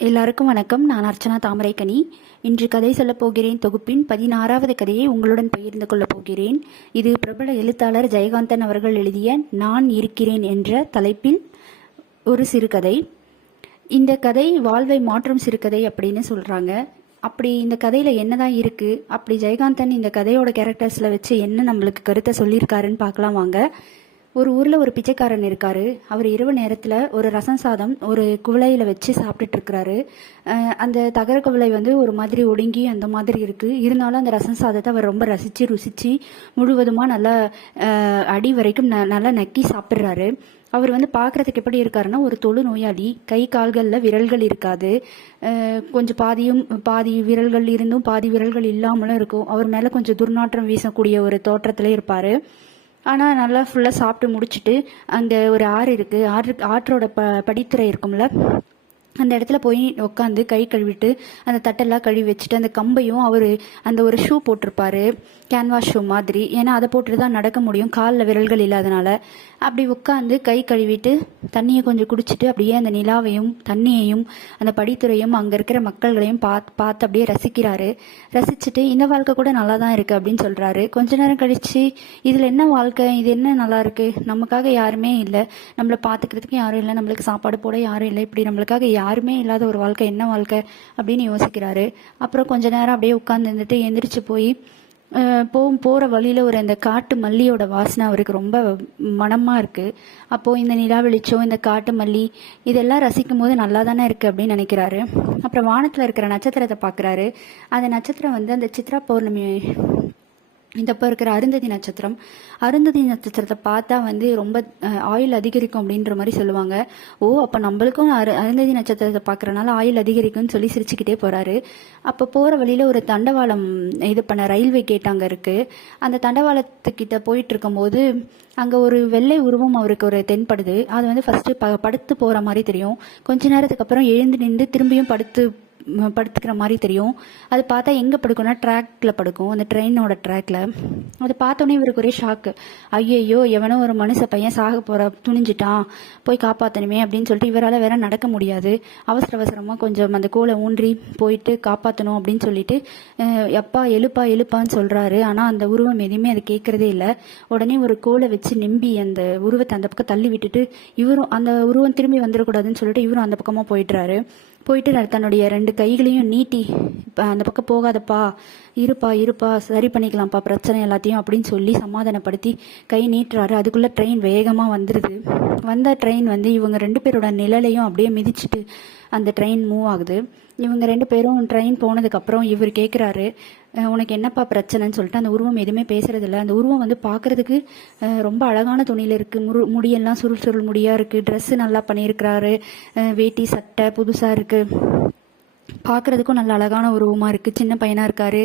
எல்லாருக்கும் வணக்கம். நான் அர்ச்சனா தாமரைக்கனி. இன்று கதை சொல்லப் போகிறேன் தொகுப்பின் 16வது கதையை உங்களுடன் பகிர்ந்து கொள்ளப் போகிறேன். இது பிரபல எழுத்தாளர் ஜெயகாந்தன் அவர்கள் எழுதிய நான் இருக்கிறேன் என்ற தலைப்பில் ஒரு சிறுகதை. இந்த கதை வாழ்வை மாற்றும் சிறுகதை அப்படின்னு சொல்றாங்க. அப்படி இந்த கதையில என்னதான் இருக்கு, அப்படி ஜெயகாந்தன் இந்த கதையோட கேரக்டர்ஸ்ல வச்சு என்ன நம்மளுக்கு கருத்தை சொல்லியிருக்காருன்னு பார்க்கலாம் வாங்க. ஒரு ஊரில் ஒரு பிச்சைக்காரன் இருக்காரு. அவர் இரவு நேரத்தில் ஒரு ரசம் சாதம் ஒரு குவளையில் வச்சு சாப்பிட்டுட்டு இருக்கிறாரு. அந்த தகர குவளை ஒரு மாதிரி ஒடுங்கி அந்த மாதிரி இருக்குது. இருந்தாலும் அந்த ரசம் சாதத்தை அவர் ரொம்ப ருசித்து முழுவதுமாக நல்லா அடி வரைக்கும் நல்லா நக்கி சாப்பிட்றாரு. அவர் பார்க்குறதுக்கு எப்படி இருக்காருன்னா, ஒரு தொழு நோயாளி. கை கால்களில் விரல்கள் இருக்காது. கொஞ்சம் பாதி விரல்கள் இருந்தும் பாதி விரல்கள் இல்லாமலும் இருக்கும். அவர் மேலே கொஞ்சம் துர்நாற்றம் வீசக்கூடிய ஒரு தோற்றத்தில் இருப்பார். ஆனால் நல்லா ஃபுல்லாக சாப்பிட்டு முடிச்சுட்டு அங்கே ஒரு ஆறு இருக்குது. ஆற்றோட படித்துறை இருக்கும்ல, அந்த இடத்துல போய் உட்காந்து கை கழுவிட்டு அந்த தட்டெல்லாம் கழுவி வச்சுட்டு அந்த கம்பையும் அவர் அந்த ஒரு ஷூ போட்டிருப்பாரு, கேன்வாஸ் ஷூ மாதிரி. ஏன்னா அதை போட்டுட்டு தான் நடக்க முடியும், காலில் விரல்கள் இல்லாதனால. அப்படி உட்காந்து கை கழுவிட்டு தண்ணியை கொஞ்சம் குடிச்சிட்டு அப்படியே அந்த நிலாவையும் தண்ணியையும் அந்த படித்துறையும் அங்கே இருக்கிற மக்கள்களையும் பார்த்து அப்படியே ரசிக்கிறாரு. ரசிச்சுட்டு இந்த வாழ்க்கை கூட நல்லா தான் இருக்குது அப்படின்னு சொல்கிறாரு. கொஞ்ச நேரம் கழித்து இதில் என்ன வாழ்க்கை, இது என்ன நல்லா இருக்குது, நமக்காக யாருமே இல்லை, நம்மளை பார்த்துக்கிறதுக்கு யாரும் இல்லை, நம்மளுக்கு சாப்பாடு போட யாரும் இல்லை, இப்படி நம்மளுக்காக யாருமே இல்லாத ஒரு வாழ்க்கை என்ன வாழ்க்கை அப்படின்னு யோசிக்கிறாரு. அப்புறம் கொஞ்ச நேரம் அப்படியே உட்கார்ந்து இருந்துட்டு எந்திரிச்சு போய் போகிற வழியில் ஒரு அந்த காட்டு மல்லியோட வாசனை அவருக்கு ரொம்ப மனமாக இருக்குது. அப்போது இந்த நிலா வெளிச்சம், இந்த காட்டு மல்லி இதெல்லாம் ரசிக்கும் போது நல்லா தானே இருக்குது அப்படின்னு நினைக்கிறாரு. அப்புறம் வானத்தில் இருக்கிற நட்சத்திரத்தை பார்க்குறாரு. அந்த நட்சத்திரம் அந்த சித்ரா பௌர்ணமி இதப்போ இருக்கிற அருந்ததி நட்சத்திரத்தை பார்த்தா ரொம்ப ஆயில் அதிகரிக்கும் அப்படின்ற மாதிரி சொல்லுவாங்க. ஓ, அப்போ நம்மளுக்கும் அருந்ததி நட்சத்திரத்தை பார்க்குறனால ஆயில் அதிகரிக்கும்னு சொல்லி சிரிச்சுக்கிட்டே போகிறாரு. அப்போ போகிற வழியில் ஒரு தண்டவாளம் ரயில்வே கேட் அங்கே இருக்குது. அந்த தண்டவாளத்துக்கிட்ட போயிட்டு இருக்கும்போது அங்கே ஒரு வெள்ளை உருவம் அவருக்கு ஒரு தென்படுது. அது ஃபஸ்ட்டு படுத்து போகிற மாதிரி தெரியும். கொஞ்ச நேரத்துக்கு அப்புறம் எழுந்து நின்று திரும்பியும் படுத்துக்கிற மாதிரி தெரியும். அது பார்த்தா எங்கே படுக்கும்னா ட்ராக்ல படுக்கும், அந்த ட்ரெயினோட ட்ராக்ல. அதை பார்த்தோன்னே இவருக்கு ஒரே ஷாக்கு. ஐயோ, எவனோ ஒரு மனுஷ பையன் சாக துணிஞ்சிட்டான், போய் காப்பாற்றணுமே அப்படின்னு சொல்லிட்டு இவரால் வேற நடக்க முடியாது. அவசரமாக கொஞ்சம் அந்த கோலை ஊன்றி போயிட்டு காப்பாற்றணும் அப்படின்னு சொல்லிட்டு எப்பா எழுப்பான்னு சொல்கிறாரு. ஆனால் அந்த உருவம் எதுவுமே அது கேட்குறதே இல்லை. உடனே ஒரு கோலை வச்சு நம்பி அந்த உருவத்தை அந்த பக்கம் தள்ளி விட்டுட்டு இவரும் அந்த உருவம் திரும்பி வந்துடக்கூடாதுன்னு சொல்லிட்டு இவரும் அந்த பக்கமாக போயிட்டு தன்னுடைய 2 கைகளையும் நீட்டி, அந்த பக்கம் போகாதப்பா, இருப்பா சரி பண்ணிக்கலாம்ப்பா பிரச்சனை எல்லாத்தையும் அப்படின்னு சொல்லி சமாதானப்படுத்தி கை நீட்டுறாரு. அதுக்குள்ளே ட்ரெயின் வேகமாக வந்துடுது. வந்த ட்ரெயின் இவங்க 2 பேரோட நிழலையும் அப்படியே மிதிச்சுட்டு அந்த ட்ரெயின் மூவ் ஆகுது. இவங்க 2 பேரும் ட்ரெயின் போனதுக்கப்புறம் இவர் கேட்குறாரு, உனக்கு என்னப்பா பிரச்சனைன்னு சொல்லிட்டு. அந்த உருவம் எதுவுமே பேசுறதில்ல. அந்த உருவம் பார்க்கறதுக்கு ரொம்ப அழகான துணியில் இருக்குது. முடியெல்லாம் சுருள் முடியாக இருக்குது. ட்ரெஸ்ஸு நல்லா பண்ணியிருக்கிறாரு. வேட்டி சட்டை புதுசாக இருக்குது. பார்க்குறதுக்கும் நல்ல அழகான உருவமாக இருக்குது. சின்ன பையனாக இருக்காரு.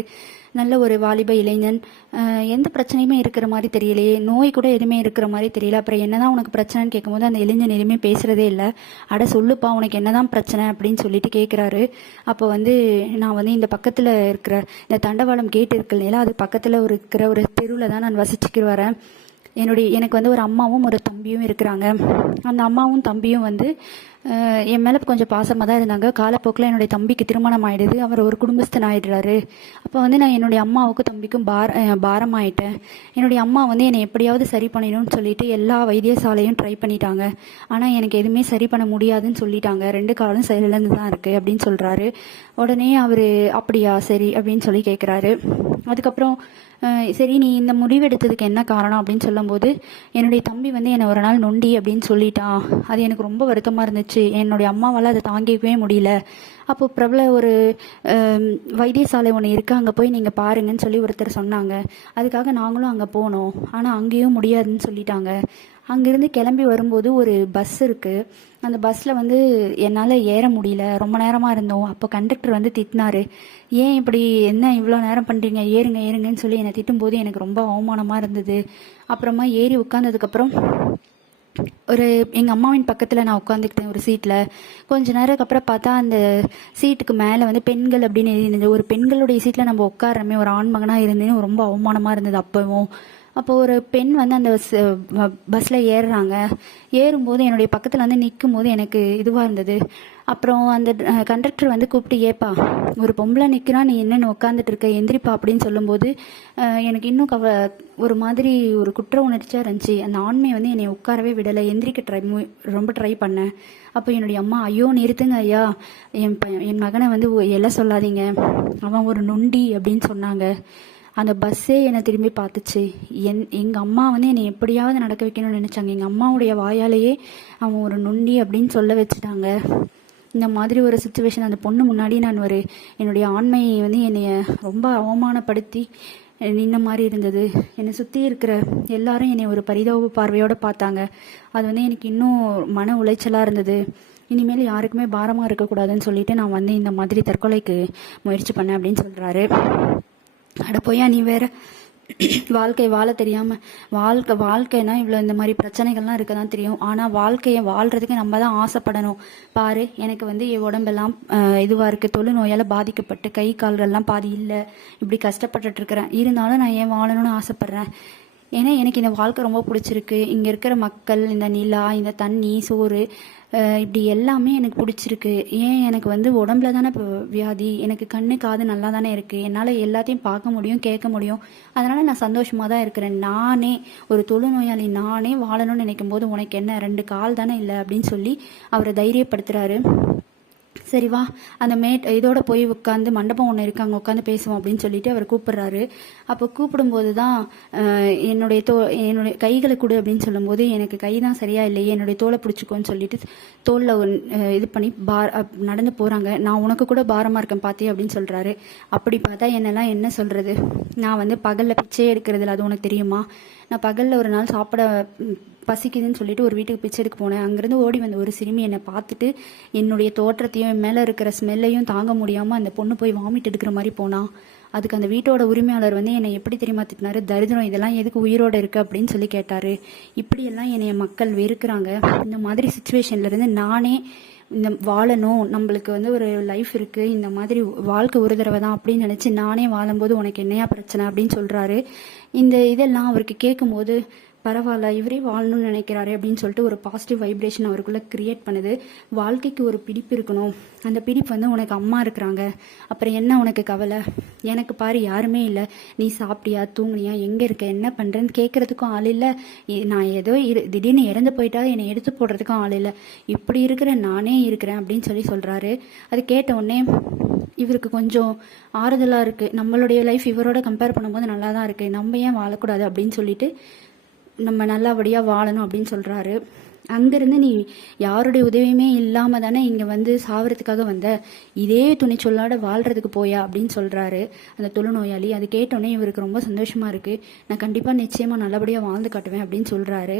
நல்ல ஒரு வாலிப இளைஞன். எந்த பிரச்சனையுமே இருக்கிற மாதிரி தெரியலையே, நோய் கூட எதுவுமே இருக்கிற மாதிரி தெரியல. அப்புறம் என்னதான் உனக்கு பிரச்சனைன்னு கேட்கும்போது அந்த இளைஞன் எதுவுமே பேசுகிறதே இல்லை. அட சொல்லுப்பா, உனக்கு என்னதான் பிரச்சனை அப்படின்னு சொல்லிட்டு கேட்குறாரு. அப்போ நான் இந்த பக்கத்தில் இருக்கிற இந்த தண்டவாளம் கேட் இருக்கு இல்லையா, அது பக்கத்தில் இருக்கிற ஒரு தெருவில் தான் நான் வசிச்சுக்கிட்டு வரேன். எனக்கு ஒரு அம்மாவும் ஒரு தம்பியும் இருக்கிறாங்க. அந்த அம்மாவும் தம்பியும் என் மேலே கொஞ்சம் பாசமாக தான் இருந்தாங்க. காலப்போக்கில் என்னுடைய தம்பிக்கு திருமணம் ஆகிடுது. அவர் ஒரு குடும்பஸ்தன் ஆகிடுறாரு. அப்போ நான் என்னுடைய அம்மாவுக்கும் தம்பிக்கும் பாரமாயிட்டேன். என்னுடைய அம்மா என்னை எப்படியாவது சரி பண்ணணும்னு சொல்லிட்டு எல்லா வைத்தியசாலையும் ட்ரை பண்ணிட்டாங்க. ஆனால் எனக்கு எதுவுமே சரி பண்ண முடியாதுன்னு சொல்லிட்டாங்க. 2 காலும் செயலிழந்து தான் இருக்குது அப்படின்னு சொல்கிறாரு. உடனே அவர் அப்படியா சரி அப்படின்னு சொல்லி கேட்குறாரு. அதுக்கப்புறம் சரி, நீ இந்த முடிவு எடுத்ததுக்கு என்ன காரணம் அப்படின்னு சொல்லும்போது, என்னுடைய தம்பி என்னை ஒரு நாள் நொண்டி அப்படின்னு சொல்லிட்டான். அது எனக்கு ரொம்ப வருத்தமாக இருந்துச்சு. என்னுடைய அம்மாவால் அதை தாங்கிக்கவே முடியல. அப்போ பிரபல ஒரு வைத்தியசாலை ஒன்று இருக்குது, அங்கே போய் நீங்கள் பாருங்கன்னு சொல்லி ஒருத்தர் சொன்னாங்க. அதுக்காக நாங்களும் அங்கே போனோம். ஆனால் அங்கேயும் முடியாதுன்னு சொல்லிட்டாங்க. அங்கேருந்து கிளம்பி வரும்போது ஒரு பஸ் இருக்குது. அந்த பஸ்ஸில் என்னால் ஏற முடியல. ரொம்ப நேரமாக இருந்தோம். அப்போ கண்டக்டர் திட்டினாரு, ஏன் இப்படி என்ன இவ்வளோ நேரம் பண்ணுறீங்க, ஏறுங்கன்னு சொல்லி என்னை திட்டும்போது எனக்கு ரொம்ப அவமானமாக இருந்தது. அப்புறமா ஏறி உட்காந்ததுக்கப்புறம் எங்கள் அம்மாவின் பக்கத்தில் நான் உட்காந்துக்கிட்டேன் ஒரு சீட்டில். கொஞ்ச நேரத்துக்கு அப்புறம் பார்த்தா அந்த சீட்டுக்கு மேலே பெண்கள் அப்படின்னு எழுதிருந்தது. ஒரு பெண்களுடைய சீட்டில் நம்ம உட்காரமே, ஒரு ஆண் மகனாக இருந்தேன்னு ரொம்ப அவமானமாக இருந்தது அப்பவும். அப்போது ஒரு பெண் வந்து அந்த பஸ்ஸில் ஏறுறாங்க. ஏறும்போது என்னுடைய பக்கத்தில் வந்து நிற்கும் போது எனக்கு இதுவாக இருந்தது. அப்புறம் அந்த கண்டக்டர் வந்து கூப்பிட்டு, ஏப்பா ஒரு பொம்பளை நிற்கிறா, நீ என்னென்னு உட்காந்துட்டு இருக்க, எந்திரிப்பா அப்படின்னு சொல்லும்போது எனக்கு இன்னும் ஒரு மாதிரி ஒரு குற்ற உணர்ச்சியாக இருந்துச்சு. அந்த ஆண்மை வந்து என்னை உட்காரவே விடலை. எந்திரிக்க ரொம்ப ட்ரை பண்ணேன். அப்போ என்னுடைய அம்மா, ஐயோ நிறுத்துங்க ஐயா, என் மகனை வந்து எல்லாம் சொல்லாதீங்க, அவன் ஒரு நொண்டி அப்படின்னு சொன்னாங்க. அந்த பஸ்ஸே என்னை திரும்பி பார்த்துச்சு. எங்கள் அம்மா வந்து என்னை எப்படியாவது நடக்க வைக்கணும்னு நினச்சாங்க. எங்கள் அம்மாவுடைய வாயாலேயே அவன் ஒரு நொண்டி அப்படின்னு சொல்ல வச்சுட்டாங்க. இந்த மாதிரி ஒரு சுச்சுவேஷன் அந்த பொண்ணு முன்னாடி நான் என்னுடைய ஆண்மையை வந்து என்னைய ரொம்ப அவமானப்படுத்தி நின்ன மாதிரி இருந்தது. என்னை சுற்றி இருக்கிற எல்லாரும் என்னை ஒரு பரிதாப பார்வையோடு பார்த்தாங்க. அது வந்து எனக்கு இன்னும் மன உளைச்சலாக இருந்தது. இனிமேல் யாருக்குமே பாரமாக இருக்கக்கூடாதுன்னு சொல்லிட்டு நான் வந்து இந்த மாதிரி தற்கொலைக்கு முயற்சி பண்ணேன் அப்படின்னு சொல்கிறாரு. அட போயா, நீ வேற வாழ்க்கை வாழ தெரியாமல் வாழ்க்கைனா இவ்வளோ இந்த மாதிரி பிரச்சனைகள்லாம் இருக்க தான் தெரியும். ஆனால் வாழ்க்கையை வாழ்கிறதுக்கு நம்ம தான் ஆசைப்படணும். பாரு, எனக்கு வந்து என் உடம்பெல்லாம் இதுவாக இருக்குது, தொழுநோயால் பாதிக்கப்பட்டு கை கால்கள்லாம் பாதி இல்லை, இப்படி கஷ்டப்பட்டுட்டு இருக்கிறேன். இருந்தாலும் நான் ஏன் வாழணும்னு ஆசைப்பட்றேன். ஏன்னா எனக்கு இந்த வாழ்க்கை ரொம்ப பிடிச்சிருக்கு. இங்கே இருக்கிற மக்கள், இந்த நிலா, இந்த தண்ணி, சோறு, இப்படி எல்லாமே எனக்கு பிடிச்சிருக்கு. ஏன் எனக்கு வந்து உடம்புல தானே இப்போ வியாதி, எனக்கு கண்ணு காது நல்லா தானே இருக்குது, என்னால் எல்லாத்தையும் பார்க்க முடியும், கேட்க முடியும். அதனால் நான் சந்தோஷமாக தான் இருக்கிறேன். நானே ஒரு தொழுநோயாளி, நானே வாழணும்னு நினைக்கும் போது உனக்கு என்ன, 2 கால் தானே இல்லை அப்படின்னு சொல்லி அவரை தைரியப்படுத்துகிறாரு. சரி வா, அந்த இதோட போய் உட்காந்து மண்டபம் ஒன்று இருக்காங்க, உட்காந்து பேசுவோம் அப்படின்னு சொல்லிட்டு அவர் கூப்பிடுறாரு. அப்போ கூப்பிடும்போது தான் என்னுடைய கைகளை கொடு அப்படின்னு சொல்லும்போது, எனக்கு கை தான் சரியா இல்லையே, என்னுடைய தோலை பிடிச்சிக்கோன்னு சொல்லிட்டு தோலில் இது பண்ணி நடந்து போகிறாங்க. நான் உனக்கு கூட பாரமாக இருக்கேன் பார்த்தியே அப்படின்னு சொல்கிறாரு. அப்படி பார்த்தா என்னெல்லாம் என்ன சொல்கிறது, நான் வந்து பகலில் பிச்சை எடுக்கிறதுல அது உனக்கு தெரியுமா? நான் பகலில் ஒரு நாள் சாப்பிட பசிக்குதுன்னு சொல்லிட்டு ஒரு வீட்டுக்கு பிச்சை எடுக்க போனேன். அங்கேருந்து ஓடி வந்த ஒரு சிறுமி என்னை பார்த்துட்டு என்னுடைய தோற்றத்தையும் என் மேலே இருக்கிற ஸ்மெல்லையும் தாங்க முடியாமல் அந்த பொண்ணு போய் வாமிட் எடுக்கிற மாதிரி போனா. அதுக்கு அந்த வீட்டோட உரிமையாளர் வந்து என்னை எப்படி தெரியுமா திட்டினாரு, தரித்திரம், இதெல்லாம் எதுக்கு உயிரோடு இருக்குது அப்படின்னு சொல்லி கேட்டார். இப்படியெல்லாம் என்னைய மக்கள் வெறுக்கிறாங்க. இந்த மாதிரி சுச்சுவேஷன்லேருந்து நானே இந்த வாழணும், நம்மளுக்கு வந்து ஒரு லைஃப் இருக்குது, இந்த மாதிரி வாழ்க்கை ஒரு தடவை தான் அப்படின்னு நினச்சி நானே வாழும்போது உனக்கு என்னையா பிரச்சனை அப்படின்னு சொல்கிறாரு. இந்த இதெல்லாம் அவருக்கு கேட்கும்போது, பரவாயில்ல இவரே வாழணும்னு நினைக்கிறாரு அப்படின்னு சொல்லிட்டு ஒரு பாசிட்டிவ் வைப்ரேஷன் அவருக்குள்ளே க்ரியேட் பண்ணுது. வாழ்க்கைக்கு ஒரு பிடிப்பு இருக்கணும். அந்த பிடிப்பு வந்து உனக்கு அம்மா இருக்கிறாங்க, அப்புறம் என்ன உனக்கு கவலை, எனக்கு பாரு யாருமே இல்லை, நீ சாப்பிட்டியா, தூங்குனியா, எங்கே இருக்க, என்ன பண்ணுறேன்னு கேட்குறதுக்கும் ஆள் இல்லை, நான் ஏதோ திடீர்னு இறந்து போயிட்டா என்னை எடுத்து போடுறதுக்கும் ஆள் இல்லை, இப்படி இருக்கிற நானே இருக்கிறேன் அப்படின்னு சொல்கிறாரு. அது கேட்ட உடனே இவருக்கு கொஞ்சம் ஆறுதலாக இருக்குது. நம்மளுடைய லைஃப் இவரோட கம்பேர் பண்ணும்போது நல்லா தான் இருக்குது, நம்ம ஏன் வாழக்கூடாது அப்படின்னு சொல்லிட்டு நம்ம நல்லபடியாக வாழணும் அப்படின்னு சொல்கிறாரு. அங்கேருந்து நீ யாருடைய உதவியுமே இல்லாமல் தானே இங்கே வந்து சாவறதுக்காக வந்த, இதே துணிச்சொல்லாட வாழ்கிறதுக்கு போயா அப்படின்னு சொல்கிறாரு அந்த தொழுநோயாளி. அது கேட்டோன்னே இவருக்கு ரொம்ப சந்தோஷமாக இருக்குது. நான் கண்டிப்பாக நிச்சயமாக நல்லபடியாக வாழ்ந்து காட்டுவேன் அப்படின்னு சொல்கிறாரு.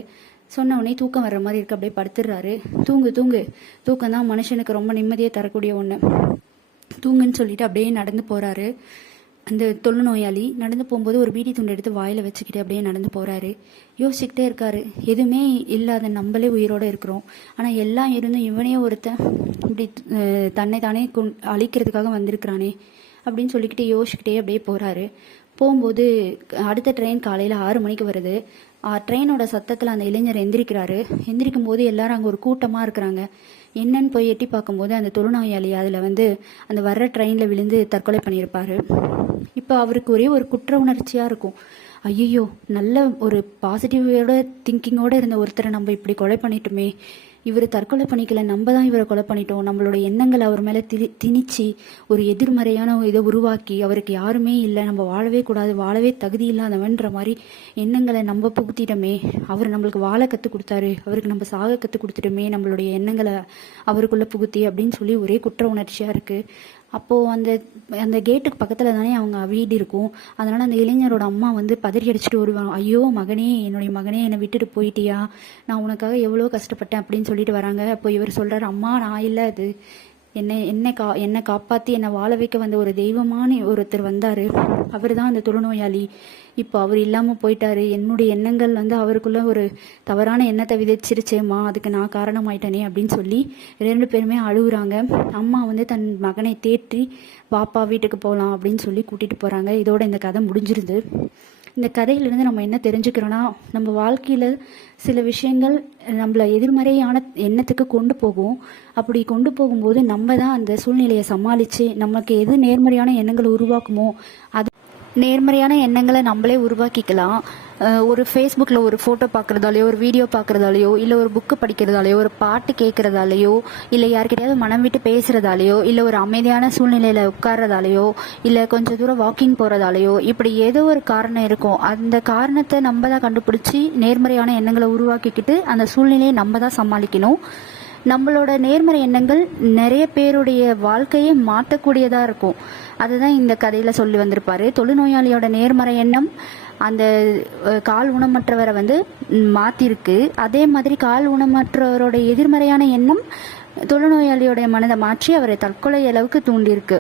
சொன்ன உடனே தூக்கம் வர்ற மாதிரி இருக்குது. அப்படியே படுத்துடுறாரு. தூங்கு தூங்கு, தூக்கம் தான் மனுஷனுக்கு ரொம்ப நிம்மதியாக தரக்கூடிய ஒன்று, தூங்குன்னு சொல்லிட்டு அப்படியே நடந்து போகிறாரு. அந்த தொழுநோயாளி நடந்து போகும்போது ஒரு பீடி துண்டு எடுத்து வாயில் வச்சுக்கிட்டு அப்படியே நடந்து போகிறாரு. யோசிச்சுக்கிட்டே இருக்காரு, எதுவுமே இல்லாத நம்மளே உயிரோடு இருக்கிறோம், ஆனால் எல்லாம் இருந்தும் இவனே ஒருத்தன் இப்படி தன்னை தானே அழிக்கிறதுக்காக வந்திருக்கிறானே அப்படின்னு சொல்லிக்கிட்டே யோசிச்சுக்கிட்டே அப்படியே போகிறாரு. போகும்போது அடுத்த ட்ரெயின் காலையில் 6 மணிக்கு வருது. ட்ரெயினோட சத்தத்தில் அந்த இளைஞர் எந்திரிக்கிறாரு. எந்திரிக்கும் போது எல்லாரும் அங்கே ஒரு கூட்டமாக இருக்கிறாங்க. என்னன்னு போய் எட்டி பார்க்கும்போது அந்த தொழுநோயாளி அதில் வந்து அந்த வர்ற ட்ரெயினில் விழுந்து தற்கொலை பண்ணியிருப்பார். இப்போ அவருக்கு ஒரே ஒரு குற்ற உணர்ச்சியாக இருக்கும். ஐயோ, நல்ல ஒரு பாசிட்டிவோட திங்கிங்கோடு இருந்த ஒருத்தரை நம்ம இப்படி கொலை பண்ணிட்டோமே, இவர் தற்கொலை பண்ணிக்கல, நம்ம தான் இவரை கொலை பண்ணிட்டோம், நம்மளோட எண்ணங்களை அவர் மேலே திணிச்சு ஒரு எதிர்மறையான இதை உருவாக்கி அவருக்கு யாருமே இல்லை, நம்ம வாழவே கூடாது, வாழவே தகுதி இல்லாதவன்ற மாதிரி எண்ணங்களை நம்ம புகுத்திட்டோமே, அவர் நம்மளுக்கு வாழ கற்றுக் கொடுத்தாரு, அவருக்கு நம்ம சாக கற்றுக் கொடுத்துட்டோமே, நம்மளுடைய எண்ணங்களை அவருக்குள்ளே புகுத்தி அப்படின்னு சொல்லி ஒரே குற்ற உணர்ச்சியாக இருக்குது. அப்போது அந்த அந்த கேட்டுக்கு பக்கத்தில் தானே அவங்க வீடு இருக்கும். அதனால் அந்த இளைஞரோட அம்மா வந்து பதறி அடிச்சுட்டு வருவாங்க. ஐயோ மகனே, என்னுடைய மகனே, என்னை விட்டுட்டு போயிட்டியா, நான் உனக்காக எவ்வளோ கஷ்டப்பட்டேன் அப்படின்னு சொல்லிட்டு வராங்க. அப்போ இவர் சொல்கிறார், அம்மா நான் இல்லை, அது என்னை காப்பாற்றி என்னை வாழ வைக்க வந்த ஒரு தெய்வமான ஒருத்தர் வந்தார், அவர் தான் அந்த தொழுநோயாளி. இப்போ அவர் இல்லாமல் போயிட்டாரு. என்னுடைய எண்ணங்கள் வந்து அவருக்குள்ள ஒரு தவறான எண்ணத்தை விதைச்சிருச்சேம்மா, அதுக்கு நான் காரணமாயிட்டேனே அப்படின்னு சொல்லி 2 பேருமே அழுகுறாங்க. அம்மா வந்து தன் மகனை தேற்றி, பாப்பா வீட்டுக்கு போகலாம் அப்படின்னு சொல்லி கூட்டிகிட்டு போகிறாங்க. இதோட இந்த கதை முடிஞ்சிருது. இந்த கதையிலிருந்து நம்ம என்ன தெரிஞ்சுக்கிறோன்னா, நம்ம வாழ்க்கையில் சில விஷயங்கள் நம்மளை எதிர்மறையான எண்ணத்துக்கு கொண்டு போகும். அப்படி கொண்டு போகும்போது நம்ம தான் அந்த சூழ்நிலையை சமாளித்து நமக்கு எது நேர்மறையான எண்ணங்களை உருவாக்குமோ அது நேர்மறையான எண்ணங்களை நம்மளே உருவாக்கிக்கலாம். ஒரு ஃபேஸ்புக்கில் ஒரு ஃபோட்டோ பார்க்குறதாலையோ, ஒரு வீடியோ பார்க்குறதாலையோ, இல்லை ஒரு புக்கு படிக்கிறதாலையோ, ஒரு பாட்டு கேட்குறதாலையோ, இல்லை யார்கிட்டயாவது மனம் விட்டு பேசுகிறதாலையோ, இல்லை ஒரு அமைதியான சூழ்நிலையில் உட்கார்றதாலையோ, இல்லை கொஞ்சம் தூரம் வாக்கிங் போகிறதாலையோ, இப்படி ஏதோ ஒரு காரணம் இருக்கும். அந்த காரணத்தை நம்ம தான் கண்டுபிடிச்சி நேர்மறையான எண்ணங்களை உருவாக்கிக்கிட்டு அந்த சூழ்நிலையை நம்ம தான் சமாளிக்கணும். நம்மளோட நேர்மறை எண்ணங்கள் நிறைய பேருடைய வாழ்க்கையை மாற்றக்கூடியதாக இருக்கும். அதுதான் இந்த கதையில் சொல்லி வந்திருப்பாரு. தொழுநோயாளியோட நேர்மறை எண்ணம் அந்த கால் ஊனமற்றவரை மாற்றிருக்கு. அதே மாதிரி கால் ஊனமற்றவரோட எதிர்மறையான எண்ணம் தொழுநோயாளியோட மனதை மாற்றி அவரை தற்கொலை அளவுக்கு தூண்டியிருக்கு.